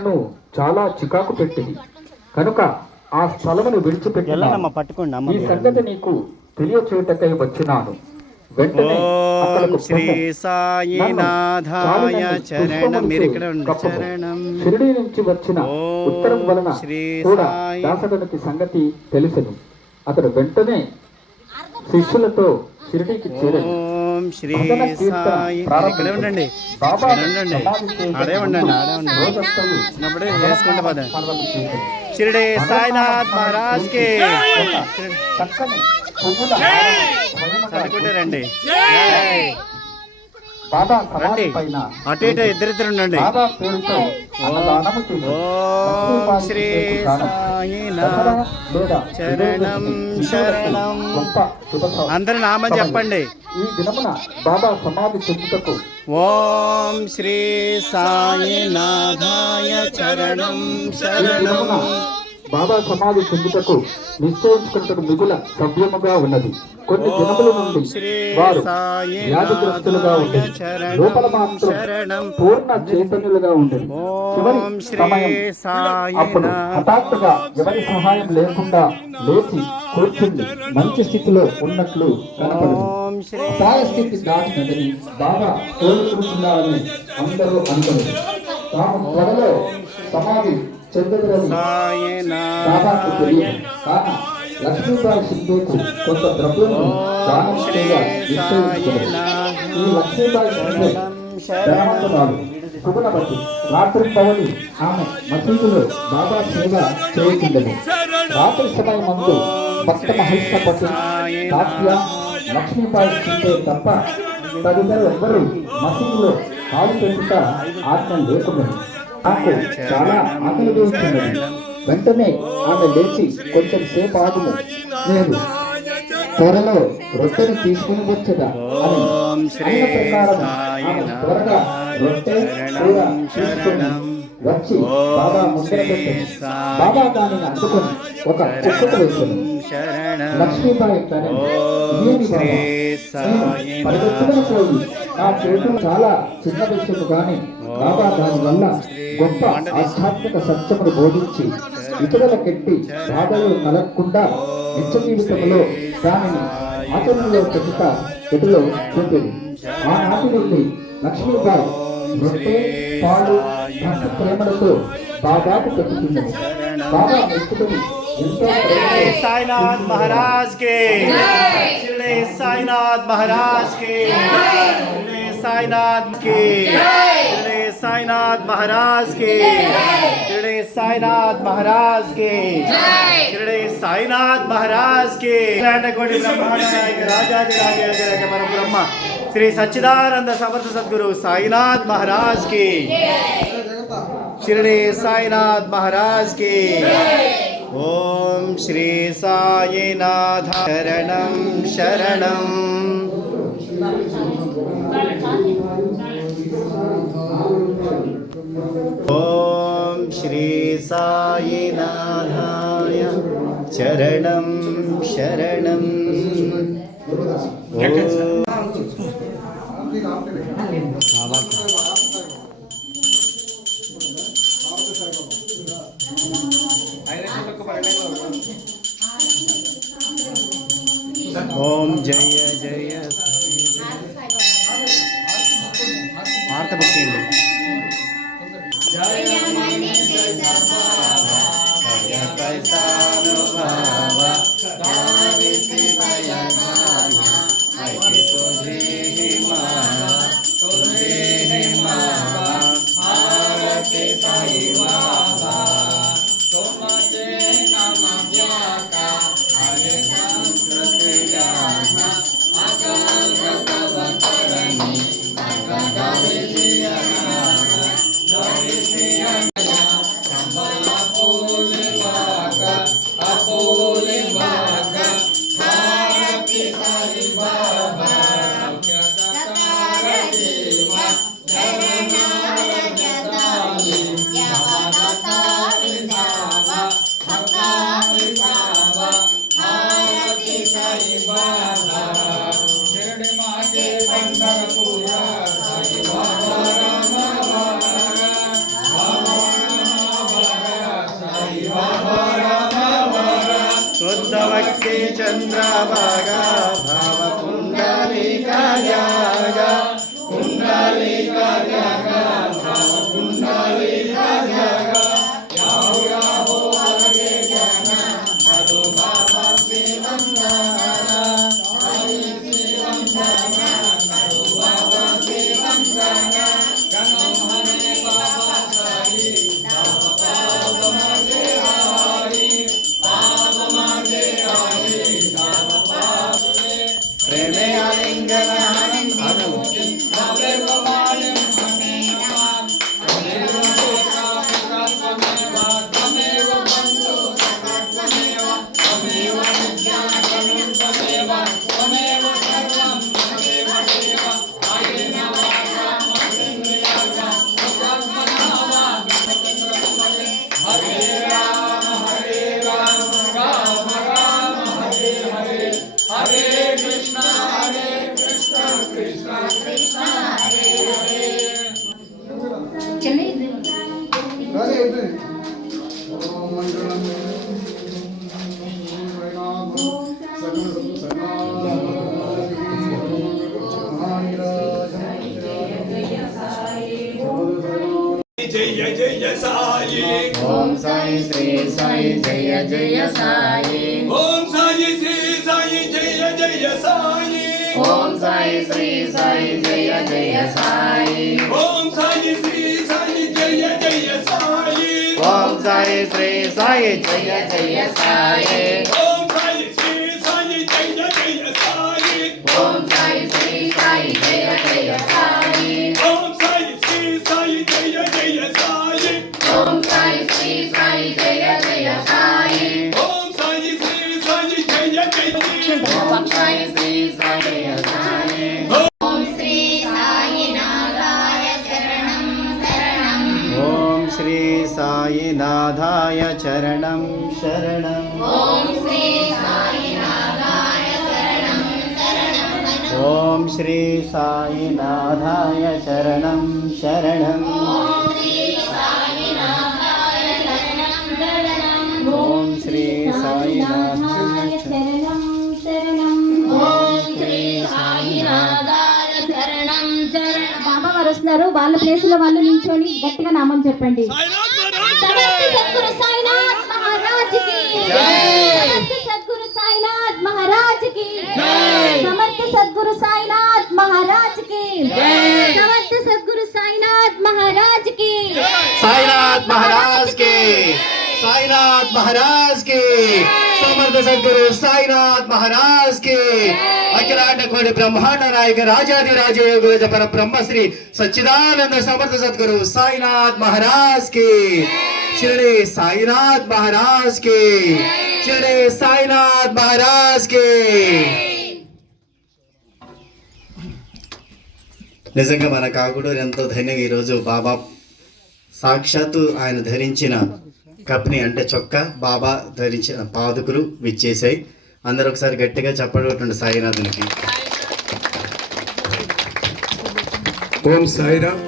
నన్ను చాలా చికాకు పెట్టింది కనుక ఆ స్థలమును విడిచిపెట్టి ఈ సంగతి నీకు తెలియచేయుటకై వచ్చినాను. వెంటనే ఓం శ్రీ సాయినాథాయ చరణం. మీరు ఇక్కడ ఉండండి. చరణం. షిరిడి నుంచి వచ్చిన ఉత్తరం వలన కూడా దాసగనికి సంగతి తెలిసెను. అతడు వెంటనే శిష్యులతో షిరిడికి చేరాడు. ఓం శ్రీ సాయి. ఇక్కడ ఉండండి, ఉండండి, ఆడే ఉండండి, ఆడే ఉండండి. చిన్నప్పుడు వేసుకుంటే పద. షిరిడి సాయినాథ్ మహారాజ్ కి చదువుకుంటారండి. రండి, అటు ఇటు ఇద్దరిద్దరు ఉండండి. ఓం శ్రీ సాయినాథ్ చరణం శరణం. అందరూ నామం చెప్పండి. ఈ దినమున బాబా సమాధి చెందుటకు ఓం శ్రీ సాయినాథాయ చరణం శరణం. బాబా సమాధి చెందుటకు నిశ్చయించుకున్నట్టు మిగుల సవ్యముగా ఉన్నది. కొన్ని దినముల నుండి వారు వ్యాధిగ్రస్తులుగా ఉండేది, లోపల మాత్రం పూర్ణ చైతన్యులుగా ఉండేది. చివరి సమయం అప్పుడు హఠాత్తుగా ఎవరి సహాయం లేకుండా లేచి కూర్చుండి మంచి స్థితిలో ఉన్నట్లు కనపడింది. అపాయ స్థితి దాటినదని బాబా కోరుకుంటున్నారని అందరూ అనుకున్నారు. తాము త్వరలో సమాధి చెందదని బాబాకు తెలియదు. కాగా లక్ష్మీబాయి సింధేకు కొంత ద్రవ్యము దానం చేయ నిశ్చయించుకున్నారు. ఈ లక్ష్మీబాయి సింధే ధనవంతురాలు, సుగుణవతి. రాత్రి పవని ఆమె మసీదులో బాబా సేవ చేయుచుండెను. రాత్రి సమయం ముందు భక్త మహేశ్వర పటేల్, తాత్య, లక్ష్మీబాయి సింధే తప్ప తదితరులు ఎవ్వరూ మసీదులో కాలు పెట్టుట ఆజ్ఞ లేకుండా నాకు చాలా ఆకలి వేస్తున్నది. వెంటనే ఆమె లేచి కొంచెం సేపు ఆగుము, నేను త్వరలో రొట్టెను తీసుకుని వచ్చదా అని అయిన ప్రకారం ఆమె త్వరగా రొట్టె కూర తీసుకుని వచ్చి బాబా ముందర పెట్టింది. బాబా దానిని అందుకొని ఒక కుక్కకు వేసాను. లక్ష్మీబాయి పరిగెత్తుకుని పోయి నా చేతులు చాలా చిన్న విషయము కానీ బాబా దాని వల్ల గొప్ప ఆధ్యాత్మిక సత్యమును బోధించి ఇతరులకెట్టి బాధలు కలగకుండా నిత్య జీవితంలో దానిని ఆచరణలో పెట్టుట ఎటులో చూపింది. ఆనాటి నుండి లక్ష్మీబాయి రొట్టె పాలు భక్తి ప్రేమలతో బాబాకు పెట్టుతున్నది. బాబా మెచ్చుకొని ఎంతో సాయినాథ్ మహారాజ్ కే, షిరిడి సాయినాథ్ మహారాజ్ కే, షిరిడి సాయినాథ్ కే, షిరిడి సాయినాథ్ మహారాజ్ కే, షిరిడి సాయినాథ్ మహారాజ్ కే, షిరిడి సాయినాథ్ మహారాజ్ కే. కోటి బ్రహ్మాండ నాయక రాజాది రాజాది పరబ్రహ్మ శ్రీ సచ్చిదానంద సమర్థ సద్గురు సాయినాథ్ మహారాజ్ కి, షిరిడి సాయినాథ్ మహారాజ్ కి. ఓం శ్రీ సాయినాథ శరణం శరణం. ఓం శ్రీ సాయినాథాయ చరణం శరణం. ఓం జయ జయ వార్త బుక్కింది. చంద్రభాగా భావపుండలీకాగా పుండలీకాగా భావపుండలీకాగా యాహో యాహో అలగే జన మధు బాబా శ్రీవందన సాయి శ్రీవందన మధు బాబా శ్రీవందన గణం హరే బాబా సాయి నవ పాదమగే హరి పాదమగే హరి నవ పాదమే ప్రేమే ఆలింగన హను భవే గోమాలిం హమే నమః తమేవ పుష్పమేవ తమేవ బంధు సకత్వమేవ తమేవ విద్యాధనం తమేవ తమేవ సర్వం తమేవ దేవ ఆయేన వాచా సత్మనామ విచక్రమలే హరే రామ రామ రామ హరే హరే హరే కృష్ణ కృష్ణ కృష్ణ హరే హరే జయ జయ సాయి ఓం సాయి శ్రీ సాయి జయ జయ సాయి ఓం సాయి శ్రీ సాయి జయ జయ సాయి ఓం సాయి శ్రీ సాయి జయ జయ సాయి ఓం సాయి శ్రీ సాయి జయ జయ సాయి ఓం సాయి శ్రీ సాయి జయ జయ సాయి ఓం సాయి శ్రీ సాయి జయ జయ సాయి ఓం సాయి శ్రీ సాయి జయ జయ సాయి ఓం సాయి శ్రీ సాయి జయ జయ సాయి ఓం సాయి శ్రీ సాయి జయ జయ సాయి ఓం సాయి శ్రీ సాయి జయ జయ ఓం సాయి శ్రీ సాయి జయ సాయి ఓం శ్రీ సాయినాథాయ శరణం శరణం ఓం శ్రీ సాయినాథాయ చరణం శరణం ఓం శ్రీ సాయినాథాయ శరణం శరణం ఓం శ్రీ సాయినాథాయ చరణం శరణం ఓం శ్రీ సాయినాథాయ శరణం శరణం ఓం శ్రీ సాయినాథాయ శరణం శరణం ఓం శ్రీ సాయినాథాయ శరణం శరణం బాబా వారు వస్తున్నారు. వాళ్ళ ప్లేస్ లో వాళ్ళు నిల్చొని గట్టిగా నామం చెప్పండి. సమర్థ సద్గురు సాయినాథ్ మహారాజ్ కి సమర్థ సద్గురు సాయినాథ్ మహారాజ్ కి సమర్థ సద్గురు సాయినాథ్ మహారాజ్ కి సమర్థ సద్గురు సాయినాథ్ మహారాజ్ కి సాయినాథ్ మహారాజ్ కి సాయినాథ్ మహారాజ్ కి సమర్థ సద్గురు సాయినాథ్ మహారాజ్ కి అఖిలాండ కోటి బ్రహ్మాండ నాయక రాజాది రాజయోగ పర బ్రహ్మశ్రీ సచ్చిదానంద సమర్థ సద్గురు సాయినాథ్ మహారాజ్ కి షిరిడి సాయినాథ్ మహారాజ్ కి షిరిడి సాయినాథ్ మహారాజ్ కి నిజంగా మన కాకుడూరు ఎంతో ధన్యంగా ఈరోజు బాబా సాక్షాత్తు ఆయన ధరించిన కప్ని అంటే చొక్కా బాబా ధరించిన పాదుకులు విచ్చేసాయి. అందరూ ఒకసారి గట్టిగా చెప్పడం సాయినాథునికి. ఓం సాయిరామ్.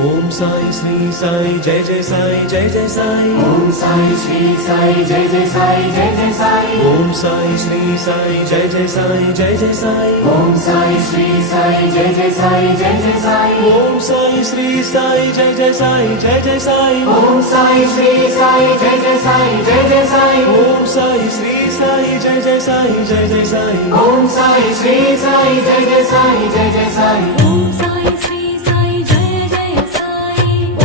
ओम साई श्री साई जय जय साई जय जय साई ओम साई श्री साई जय जय साई जय जय साई ओम साई श्री साई जय जय साई जय जय साई ओम साई श्री साई जय जय साई जय जय साई ओम साई श्री साई जय जय साई जय जय साई ओम साई श्री साई जय जय साई जय जय साई ओम साई श्री साई जय जय साई जय जय साई ओम साई श्री साई जय जय साई जय जय साई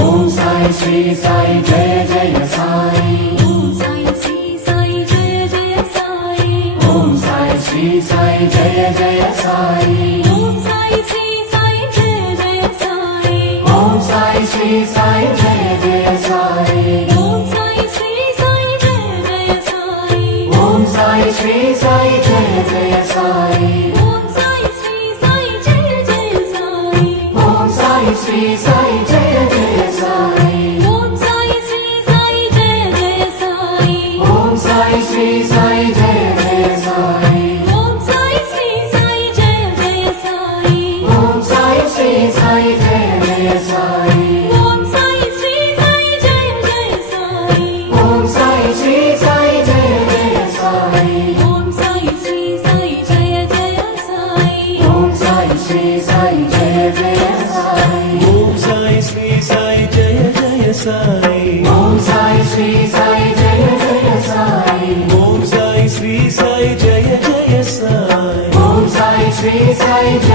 ఓం సాయి శ్రీ సాయి జయ జయ సాయి ओम साई श्री साई जय जय साई ఓం సాయి శ్రీ సాయి జయ జయ సాయి ओम साई श्री साई जय जय साई ఓం సాయి శ్రీ సాయి జయ జయ సాయి ओम साई श्री साई जय जय साई ఓం సాయి శ్రీ సాయి జయ జయ సాయి ओम साई श्री साई जय जय साई ఓం సాయి శ్రీ సాయి జయ జయ సాయి ओम साई श्री साई जय जय साई ఓం సాయి శ్రీ సాయి జయ జయ సాయి ओम साई श्री साई जय जय साई ఓం సాయి శ్రీ సాయి జయ జయ సాయి ओम साई श्री साई जय जय साई ఓం సాయి శ్రీ సాయి జయ జయ సాయి సాయి జయ